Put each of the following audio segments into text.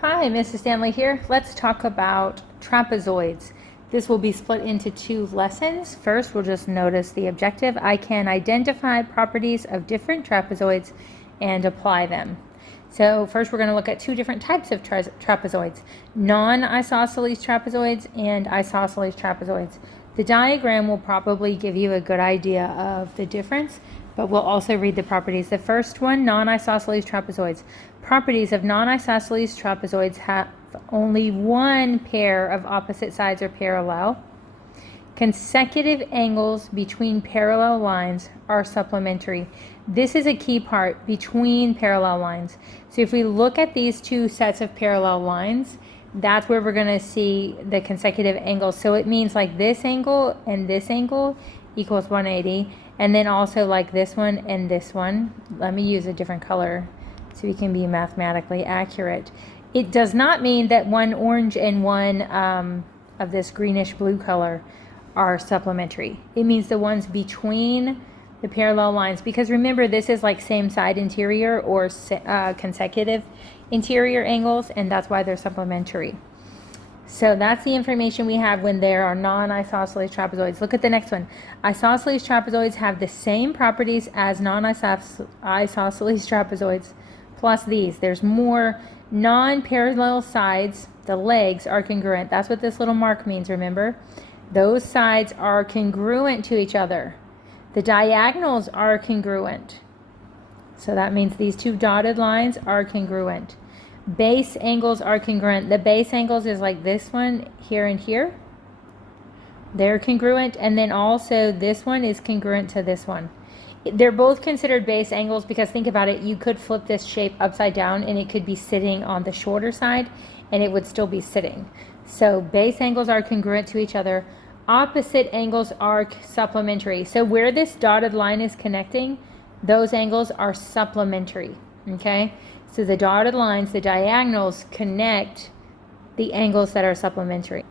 Hi, Mrs. Stanley here. Let's talk about trapezoids. This will be split into two lessons. First, we'll just notice the objective. I can identify properties of different trapezoids and apply them. So first, we're going to look at two different types of trapezoids, non-isosceles trapezoids and isosceles trapezoids. The diagram will probably give you a good idea of the difference, but we'll also read the properties. The first one, non-isosceles trapezoids. Properties of non-isosceles trapezoids have only one pair of opposite sides are parallel. Consecutive angles between parallel lines are supplementary. This is a key part, between parallel lines. So if we look at these two sets of parallel lines, that's where we're going to see the consecutive angles. So it means like this angle and this angle equals 180, and then also like this one and this one. Let me use a different color so we can be mathematically accurate. It does not mean that one orange and one of this greenish blue color are supplementary. It means the ones between the parallel lines, because remember, this is like same side interior or consecutive interior angles, and that's why they're supplementary. So that's the information we have when there are non-isosceles trapezoids. Look at the next one. Isosceles trapezoids have the same properties as non-isosceles trapezoids, plus these. There's more non-parallel sides. The legs are congruent. That's what this little mark means, remember? Those sides are congruent to each other. The diagonals are congruent. So that means these two dotted lines are congruent. Base angles are congruent. The base angles is like this one here and here. They're congruent, and then also this one is congruent to this one. They're both considered base angles because think about it, you could flip this shape upside down and it could be sitting on the shorter side and it would still be sitting. So base angles are congruent to each other. Opposite angles are supplementary. So where this dotted line is connecting, those angles are supplementary, okay? So the dotted lines, the diagonals, connect the angles that are supplementary.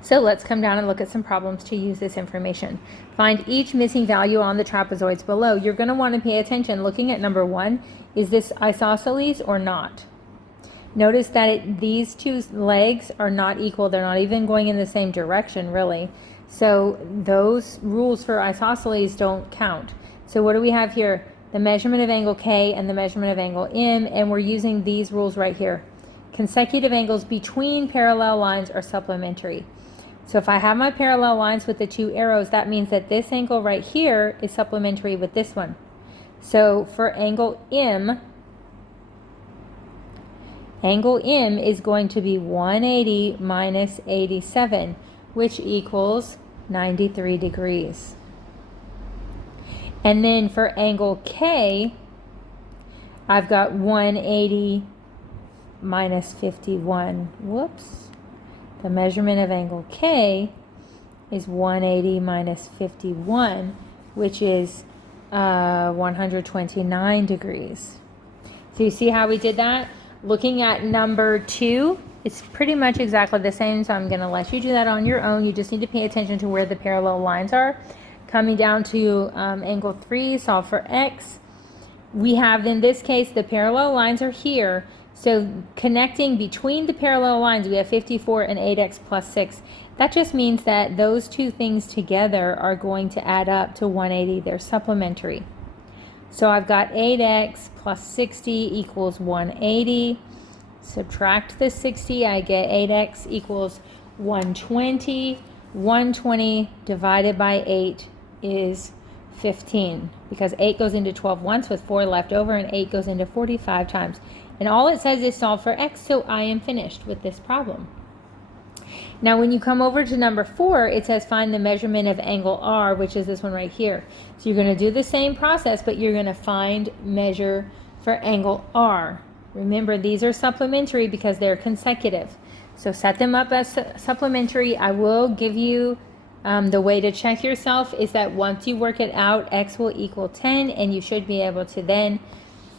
So let's come down and look at some problems to use this information. Find each missing value on the trapezoids below. You're going to want to pay attention looking at number 1. Is this isosceles or not? Notice that these two legs are not equal. They're not even going in the same direction, really. So those rules for isosceles don't count. So what do we have here? The measurement of angle K and the measurement of angle M, and we're using these rules right here. Consecutive angles between parallel lines are supplementary. So if I have my parallel lines with the two arrows, that means that this angle right here is supplementary with this one. So for angle M is going to be 180 minus 87, which equals 93 degrees. And then for angle K, I've got 180 minus 51. Whoops. The measurement of angle K is 180 minus 51, which is 129 degrees. So you see how we did that? Looking at number 2, it's pretty much exactly the same, so I'm going to let you do that on your own. You just need to pay attention to where the parallel lines are. Coming down to angle 3, solve for x. We have, in this case, the parallel lines are here. So connecting between the parallel lines, we have 54 and 8x plus 6. That just means that those two things together are going to add up to 180. They're supplementary. So I've got 8x plus 60 equals 180. Subtract the 60, I get 8x equals 120. 120 divided by 8 is 15, because 8 goes into 12 once with 4 left over, and 8 goes into 45 times. And all it says is solve for x, so I am finished with this problem. Now when you come over to number 4, it says find the measurement of angle R, which is this one right here. So you're going to do the same process, but you're going to measure for angle R. Remember, these are supplementary because they're consecutive. So set them up as supplementary. I will give you the way to check yourself is that once you work it out, x will equal 10, and you should be able to then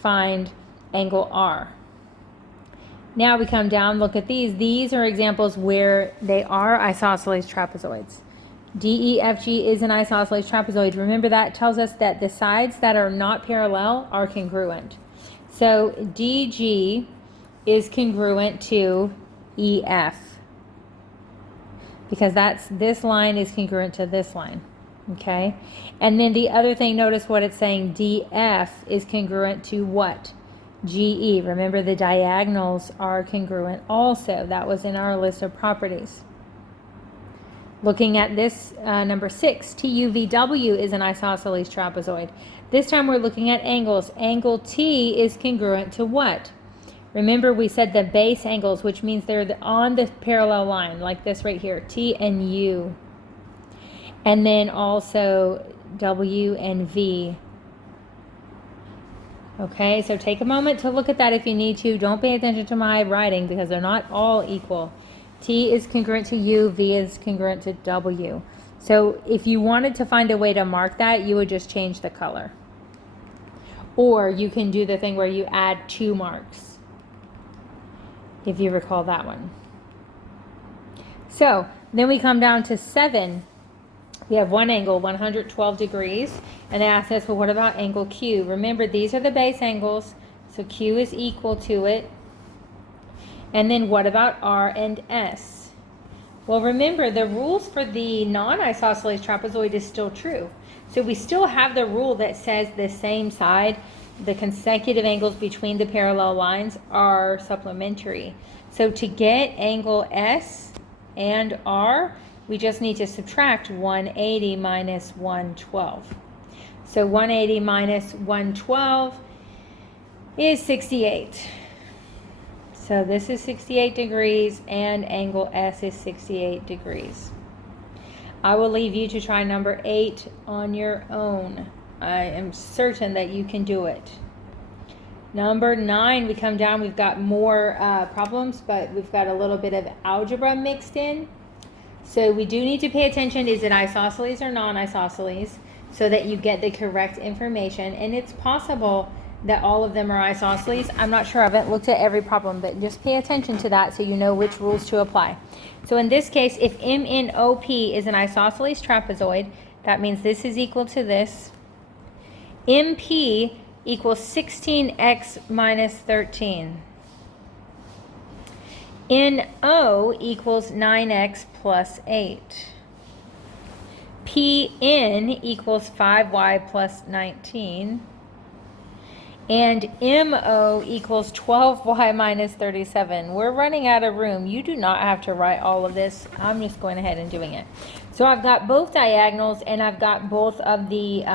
find angle R. Now we come down, look at these. These are examples where they are isosceles trapezoids. DEFG is an isosceles trapezoid. Remember, that tells us that the sides that are not parallel are congruent. So DG is congruent to EF because this line is congruent to this line. Okay, and then the other thing, notice what it's saying, DF is congruent to what? GE. Remember, the diagonals are congruent also. That was in our list of properties. Looking at this, number 6, TUVW is an isosceles trapezoid. This time we're looking at angles. Angle T is congruent to what? Remember, we said the base angles, which means they're on the parallel line, like this right here, T and U. And then also W and V. Okay, so take a moment to look at that if you need to. Don't pay attention to my writing because they're not all equal. T is congruent to U, V is congruent to W. So if you wanted to find a way to mark that, you would just change the color. Or you can do the thing where you add 2 marks, if you recall that one. So then we come down to 7. We have one angle, 112 degrees, and they ask us, well, what about angle Q? Remember, these are the base angles, so Q is equal to it. And then what about R and S? Well, remember, the rules for the non-isosceles trapezoid is still true. So we still have the rule that says the same side, the consecutive angles between the parallel lines are supplementary. So to get angle S and R, we just need to subtract 180 minus 112. So 180 minus 112 is 68. So this is 68 degrees and angle S is 68 degrees. I will leave you to try number 8 on your own. I am certain that you can do it. Number 9, we come down, we've got more problems, but we've got a little bit of algebra mixed in. So we do need to pay attention, is it isosceles or non-isosceles, so that you get the correct information. And it's possible that all of them are isosceles. I'm not sure, I haven't looked at every problem, but just pay attention to that so you know which rules to apply. So in this case, if MNOP is an isosceles trapezoid, that means this is equal to this. MP equals 16x minus 13. NO equals 9x plus 8. PN equals 5y plus 19. And MO equals 12y minus 37. We're running out of room. You do not have to write all of this. I'm just going ahead and doing it. So I've got both diagonals and I've got both of the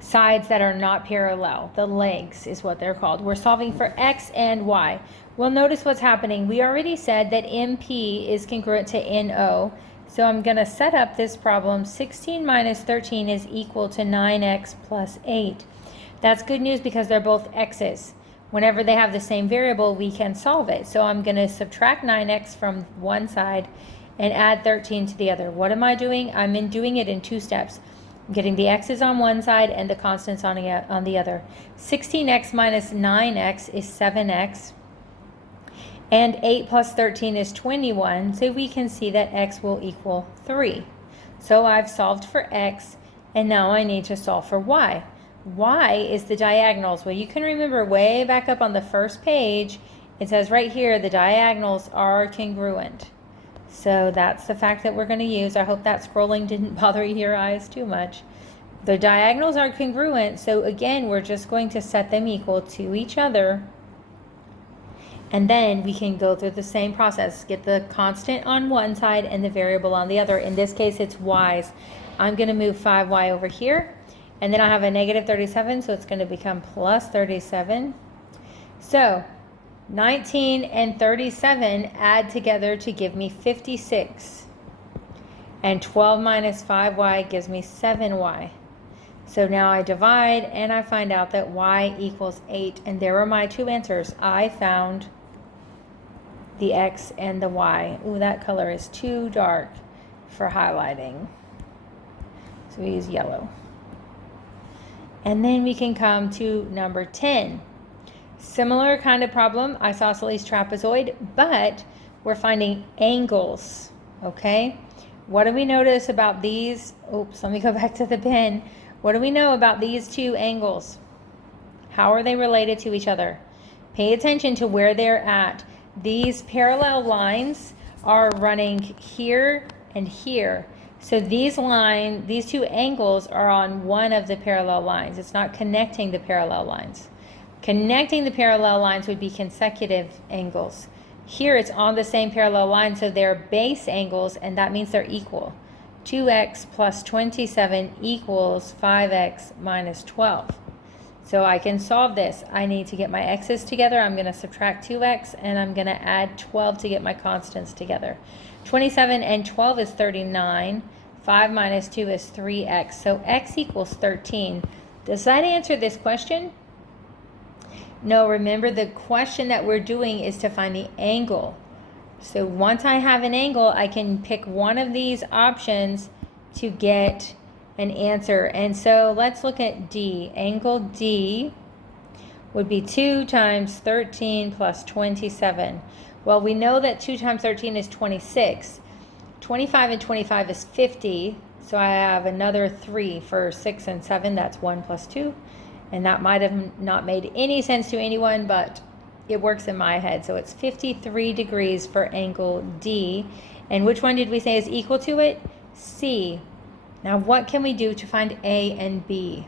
sides that are not parallel. The legs is what they're called. We're solving for x and y. Well, notice what's happening. We already said that MP is congruent to NO. So I'm going to set up this problem. 16 minus 13 is equal to 9x plus 8. That's good news because they're both x's. Whenever they have the same variable, we can solve it. So I'm going to subtract 9x from one side and add 13 to the other. What am I doing? I'm doing it in 2 steps. I'm getting the x's on one side and the constants on the other. 16x minus 9x is 7x. And 8 plus 13 is 21, so we can see that x will equal 3. So I've solved for x, and now I need to solve for y. Y is the diagonals. Well, you can remember way back up on the first page, it says right here, the diagonals are congruent. So that's the fact that we're going to use. I hope that scrolling didn't bother your eyes too much. The diagonals are congruent, so again, we're just going to set them equal to each other. And then we can go through the same process. Get the constant on one side and the variable on the other. In this case, it's y's. I'm going to move 5y over here. And then I have a negative 37, so it's going to become plus 37. So 19 and 37 add together to give me 56. And 12 minus 5y gives me 7y. So now I divide and I find out that y equals 8. And there are my 2 answers. I found the x and the y. Ooh, that color is too dark for highlighting. So we use yellow. And then we can come to number 10. Similar kind of problem, isosceles trapezoid, but we're finding angles, okay? What do we notice about these? Oops, let me go back to the pen. What do we know about these two angles? How are they related to each other? Pay attention to where they're at. These parallel lines are running here and here. So these two angles are on one of the parallel lines. It's not connecting the parallel lines. Connecting the parallel lines would be consecutive angles. Here it's on the same parallel line, so they're base angles, and that means they're equal. 2x plus 27 equals 5x minus 12. So I can solve this. I need to get my x's together. I'm going to subtract 2x, and I'm going to add 12 to get my constants together. 27 and 12 is 39. 5 minus 2 is 3x. So x equals 13. Does that answer this question? No, remember the question that we're doing is to find the angle. So once I have an angle, I can pick one of these options to get an answer. And so let's look at D. Angle D would be 2 times 13 plus 27. Well, we know that 2 times 13 is 26. 25 and 25 is 50. So I have another 3 for 6 and 7. That's 1 plus 2. And that might have not made any sense to anyone, but it works in my head. So it's 53 degrees for angle D. And which one did we say is equal to it? C. Now what can we do to find A and B?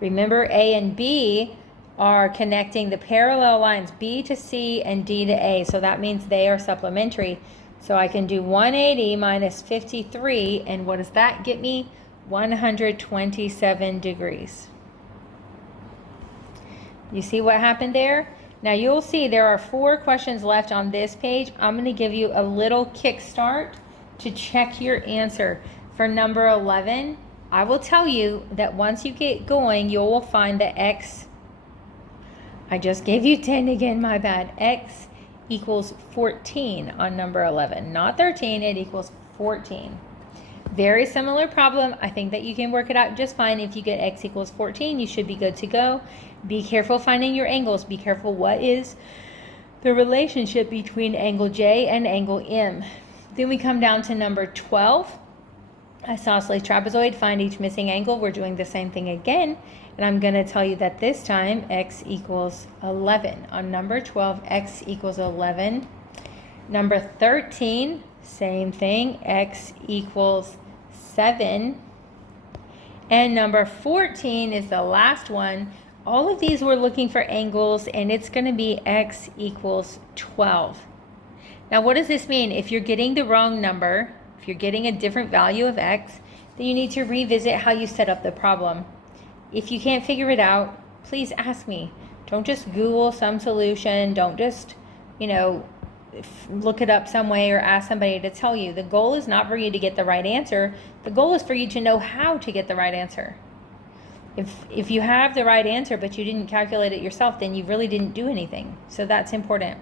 Remember, A and B are connecting the parallel lines B to C and D to A. So that means they are supplementary. So I can do 180 minus 53. And what does that get me? 127 degrees. You see what happened there? Now you'll see there are 4 questions left on this page. I'm going to give you a little kickstart to check your answer. For number 11, I will tell you that once you get going, you will find that x, I just gave you 10 again, my bad. X equals 14 on number 11. Not 13, it equals 14. Very similar problem. I think that you can work it out just fine. If you get x equals 14, you should be good to go. Be careful finding your angles. Be careful what is the relationship between angle J and angle M. Then we come down to number 12. Isosceles trapezoid, find each missing angle. We're doing the same thing again. And I'm going to tell you that this time x equals 11. On number 12, x equals 11. Number 13, same thing, x equals 7. And number 14 is the last one. All of these we're looking for angles, and it's going to be x equals 12. Now what does this mean? If you're getting the wrong number, if you're getting a different value of x, then you need to revisit how you set up the problem. If you can't figure it out, please ask me. Don't just Google some solution. Don't just, look it up some way or ask somebody to tell you. The goal is not for you to get the right answer. The goal is for you to know how to get the right answer. If you have the right answer but you didn't calculate it yourself, then you really didn't do anything. So that's important.